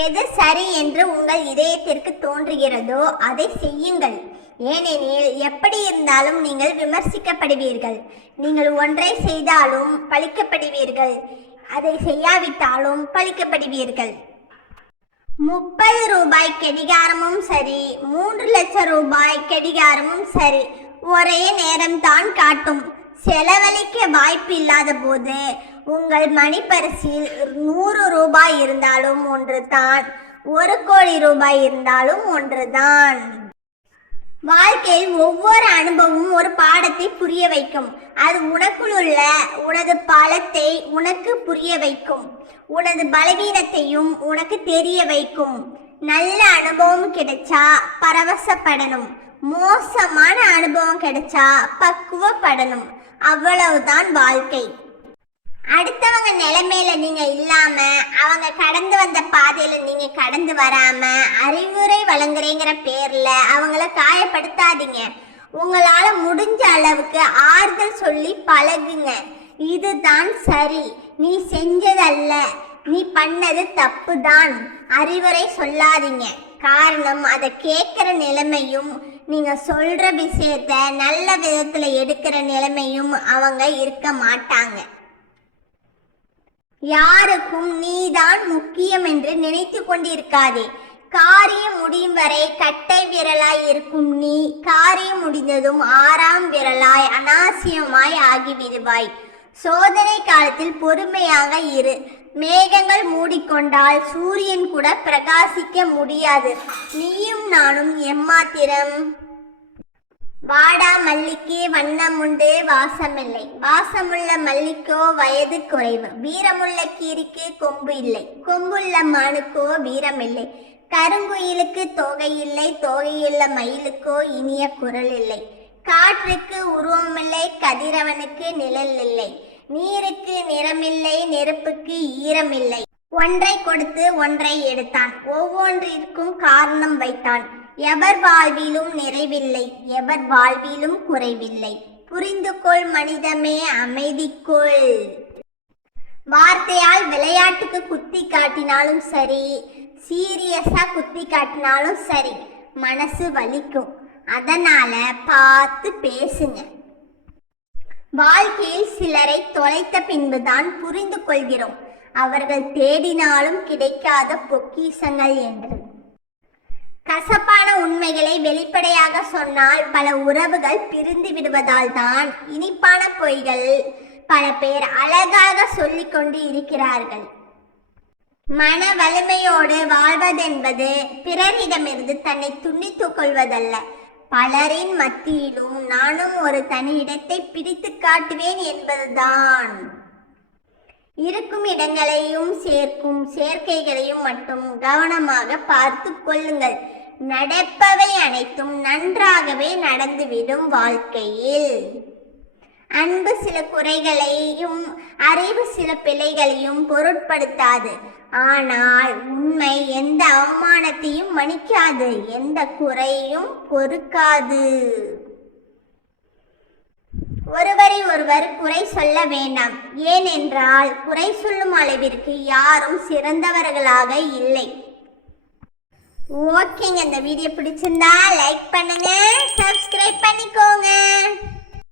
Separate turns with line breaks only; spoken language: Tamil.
எது சரி என்று உங்கள் இதயத்திற்கு தோன்றுகிறதோ அதை செய்யுங்கள். ஏனெனில் எப்படி இருந்தாலும் நீங்கள் விமர்சிக்கப்படுவீர்கள். நீங்கள் ஒன்றை செய்தாலும் பழிக்கப்படுவீர்கள். அதை செய்யாவிட்டாலும் பழிக்கப்படுவீர்கள். முப்பது ரூபாய் கடிகாரமும் சரி மூன்று லட்சம் ரூபாய் கடிகாரமும் சரி ஒரே நேரம் தான் காட்டும். செலவழிக்க வாய்ப்பு இல்லாத போது உங்கள் மணிப்பரிசில் நூறு ரூபாய் இருந்தாலும் ஒன்று தான் ஒரு கோடி ரூபாய் இருந்தாலும் ஒன்றுதான். வாழ்க்கையில் ஒவ்வொரு அனுபவமும் ஒரு பாடத்தை புரிய வைக்கும். அது உனக்குள் உள்ள உனது பலத்தை உனக்கு புரிய வைக்கும். உனது பலவீனத்தையும் உனக்கு தெரிய வைக்கும். நல்ல அனுபவம் கிடைச்சா பரவசப்படணும். மோசமான அனுபவம் கிடைச்சா பக்குவப்படணும். அவ்வளவுதான் வாழ்க்கை. அடுத்தவங்க நிலைமையில நீங்க இல்லாம அவங்க கடந்து வந்த பாதையில நீங்க கடந்து வராம அறிவுரை வழங்குறேங்கிற பேர்ல அவங்கள காயப்படுத்தாதீங்க. உங்களால முடிஞ்ச அளவுக்கு ஆறுதல் சொல்லி பழகுங்க. இதுதான் சரி. நீ செஞ்சதல்ல. நீ பண்ணது தப்பு தான் அறிவுரை சொல்லாதீங்க. காரணம் அதை கேட்குற நிலைமையும் நீங்க சொல்ற விஷயத்த நல்ல விதத்துல எடுக்கிற நிலைமையும் அவங்க இருக்க மாட்டாங்க. யாருக்கும் நீதான் முக்கியம் என்று நினைத்து கொண்டிருக்காதே. காரியம் முடியும் வரை கட்டை விரலாய் இருக்கும் நீ காரியம் முடிந்ததும் ஆறாம் விரலாய் அனாவசியமாய் ஆகிவிடுவாய். சோதனை காலத்தில் பொறுமையாக இரு. மேகங்கள் மூடிக்கொண்டால் சூரியன் கூட பிரகாசிக்க முடியாது. நீயும் நானும் எம்மாத்திரம். வாடா மல்லிக்கு வண்ணம் உண்டு வாசமில்லை. வாசமுள்ள மல்லிக்கோ வயது குறைவு. வீரமுள்ள கீரிக்கு கொம்பு இல்லை. கொம்புள்ள மானுக்கோ வீரமில்லை. கருங்குயிலுக்கு தொகை இல்லை தொகையுள்ள மயிலுக்கோ இனிய குரல் இல்லை. காற்றுக்கு உருவமில்லை கதிரவனுக்கு நிழல் இல்லை. நீருக்கு நெருப்புக்கு ஈரமில்லை. ஒன்றை கொடுத்து ஒன்றை எடுத்தான். ஒவ்வொன்றிற்கும் காரணம் வைத்தான். எவர் வாழ்விலும் நிறைவில்லை. எவர் வாழ்விலும் குறைவில்லை. புரிந்து கொள் மனிதமே அமைதிக்குள். வார்த்தையால் விளையாட்டுக்கு குத்தி காட்டினாலும் சரி சீரியஸா குத்தி காட்டினாலும் சரி மனசு வலிக்கும். அதனால பார்த்து பேசுங்க. வாழ்க்கையில் சிலரை தொலைத்த பின்புதான் புரிந்து கொள்கிறோம். அவர்கள் தேடினாலும் கிடைக்காத பொக்கிசங்கள் என்று. கசப்பான உண்மைகளை வெளிப்படையாக சொன்னால் பல உறவுகள் பிரிந்து விடுவதால் தான் இனிப்பான பொய்கள் பல பேர் அழகாக சொல்லிக் கொண்டு இருக்கிறார்கள். மன வலிமையோடு வாழ்வதென்பது பிறரிடமிருந்து தன்னை துண்டித்துக் கொள்வதல்ல. பலரின் மத்தியிலும் நானும் ஒரு தனி இடத்தை பிடித்து காட்டுவேன் என்பதுதான். இருக்கும் இடங்களையும் சேர்க்கும் சேர்க்கைகளையும் மட்டும் கவனமாக பார்த்து கொள்ளுங்கள். நடப்பவை அனைத்தும் நன்றாகவே நடந்துவிடும் வாழ்க்கையில். அன்பு சில குறைகளையும் அறிவு சில பிழைகளையும் பொருட்படுத்தாது. ஆனால் உண்மை எந்த அவமானத்தையும் மன்னிக்காது எந்த குறையும் பொறுக்காது. ஒருவரை ஒருவர் குறை சொல்ல வேண்டாம். ஏனென்றால் குறை சொல்லும் அளவிற்கு யாரும் சிறந்தவர்களாக இல்லை. ஓகேங்க. இந்த வீடியோ பிடிச்சிருந்தா லைக் பண்ணுங்க சப்ஸ்கிரைப் பண்ணிக்கோங்க.